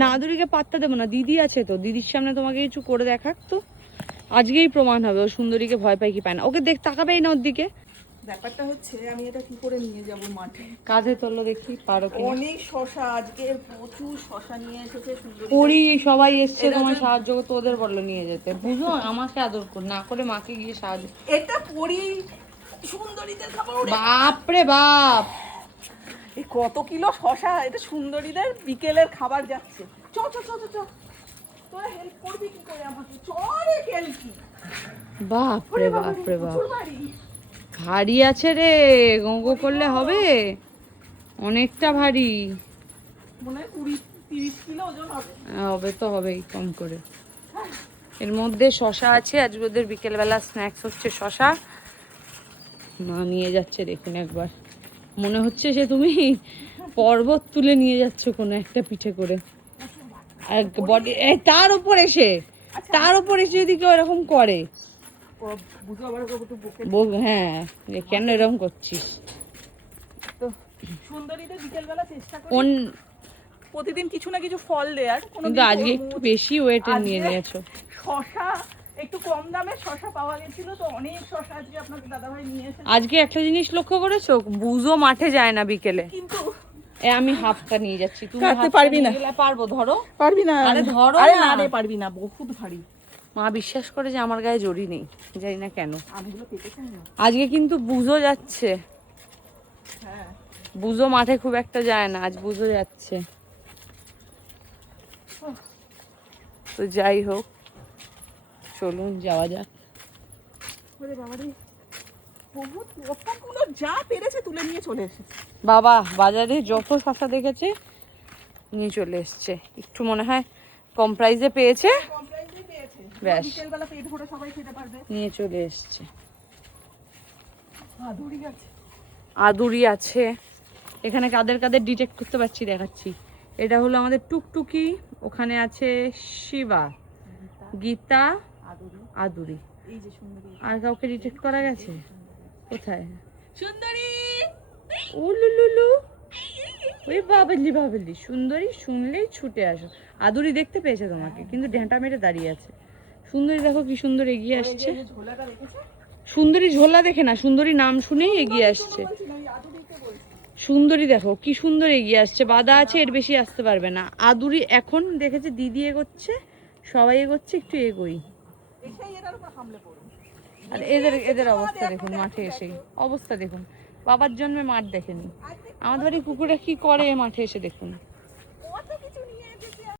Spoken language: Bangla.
না আদুরিকে পাত্তা দেবো না, দিদি আছে তো, দিদির সামনে তোমাকে কিছু করে দেখাক তো, আজকেই প্রমাণ হবে ও সুন্দরীকে ভয় পায় কি পায় না। ওকে দেখ, তাকাবেই না ওর দিকে। ব্যাপারটা হচ্ছে আমি এটা কি করে নিয়ে যাব মাঠে? কাঁধে তোলো দেখি, পারো কি? অনেক শশা, আজকে প্রচুর শশা নিয়ে এসেছে সুন্দরী। পরি সবাই এসছে তোমার সাহায্য করতে, ওদের বললো নিয়ে যেতে, বুঝো আমাকে আদর কর না করে মাকে গিয়ে সাহায্য। এটা পরি সুন্দরীদের খাবার। বাপ রে বাপ, এই কত কিলো শশা, এটা সুন্দরীদের বিকেলের খাবার যাচ্ছে। চ চ চ চ, তোরা হেল্প করবি কি করে আমাকে? চলে কেলকি। বাপ রে বাপ রে বাপ, ভারী আছে রে, গঙ্গো করলে হবে, অনেকটা ভারী, মনে হয় 20-30 কিলো ওজন হবে। হবে তো হবেই কম করে। এর মধ্যে শশা আছে, আজকে ওদের বিকেলবেলা স্ন্যাক্স হচ্ছে শশা, মা নিয়ে যাচ্ছে দেখুন একবার, মনে হচ্ছে যে তুমি পর্বত তুলে নিয়ে যাচ্ছ কোনো একটা পিঠে করে। আর বডি তার উপর এসে, তার উপর এসে যদি কেউ এরকম করে, হ্যাঁ কেন এরকম করছিস? তো সুন্দরীদের বিকেলবেলা চেষ্টা করি প্রতিদিন কিছু না কিছু ফল দেয়ার। কিন্তু আজকে একটু বেশি ওয়েটে নিয়ে নিয়েছো। শশা একটু কম দামে শশা পাওয়া গেছিল, তো অনেক শশা আজকে আপনাদের দাদাভাই নিয়ে এসেছে। আজকে একটা জিনিস লক্ষ্য করেছো, বুঝো মাঠে যায় না বিকেলে, কিন্তু আমি হাফটা নিয়ে যাচ্ছি, তুমি কাটতে পারবি না? পারবো, ধরো। পারবি না? আরে ধরো না রে, পারবি না, বহুত ভারী। মা বিশ্বাস করে যে আমার গায়ে জড়ি নেই, জানি না কেন। আজকে কিন্তু বুঝো যাচ্ছে, হ্যাঁ বুঝো মাঠে খুব একটা যায় না, আজ বুঝো যাচ্ছে। তো যাই হোক, চলুন যাওয়া যাক। ওরে বাবা রে, বহুত কতগুলো যা পেরেছে তুলে নিয়ে চলে এসেছে। বাবা বাজারে যত শশা দেখেছে নিয়ে চলে এসছে, একটু মনে হয় কম প্রাইসে পেয়েছে, ব্যাস বিকেলবেলা পেট ভরে সবাই খেতে পারবে। নিয়ে চলে এসছে। আদুরি আছে, আদুরি আছে, এখানে কাদের কাদের ডিটেক্ট করতে পারছি দেখাচ্ছি। এটা হলো আমাদের টুকটুকি, ওখানে আছে শিবা, গীতা, আদুরি। এই যে সুন্দরী, আর কাউকে ডিটেক্ট করা গেছে? কোথায় সুন্দরী? ও লুলুলু, ওই বাবলি বাবলি, সুন্দরী শুনলেই ছুটে আসো। আদুরি দেখতে পেয়েছে তোমাকে, কিন্তু ডেঁটা মেরে দাঁড়িয়ে আছে। সুন্দরী দেখো কি সুন্দর এগিয়ে আসছে। সুন্দরী ঝোলা দেখে না, সুন্দরী নাম শুনেই এগিয়ে আসছে। সুন্দরী দেখো কি সুন্দর এগিয়ে আসছে, বাধা আছে, এর বেশি আসতে পারবে না। আদুরি এখন দেখেছে দিদি এগোচ্ছে, সবাই এগোচ্ছে, একটু এগোই। আর এদের এদের অবস্থা দেখুন, মাঠে এসে অবস্থা দেখুন, বাবার জন্মে মাঠ দেখেনি। আমাদের বাড়ি কুকুররা কি করে মাঠে এসে দেখুন।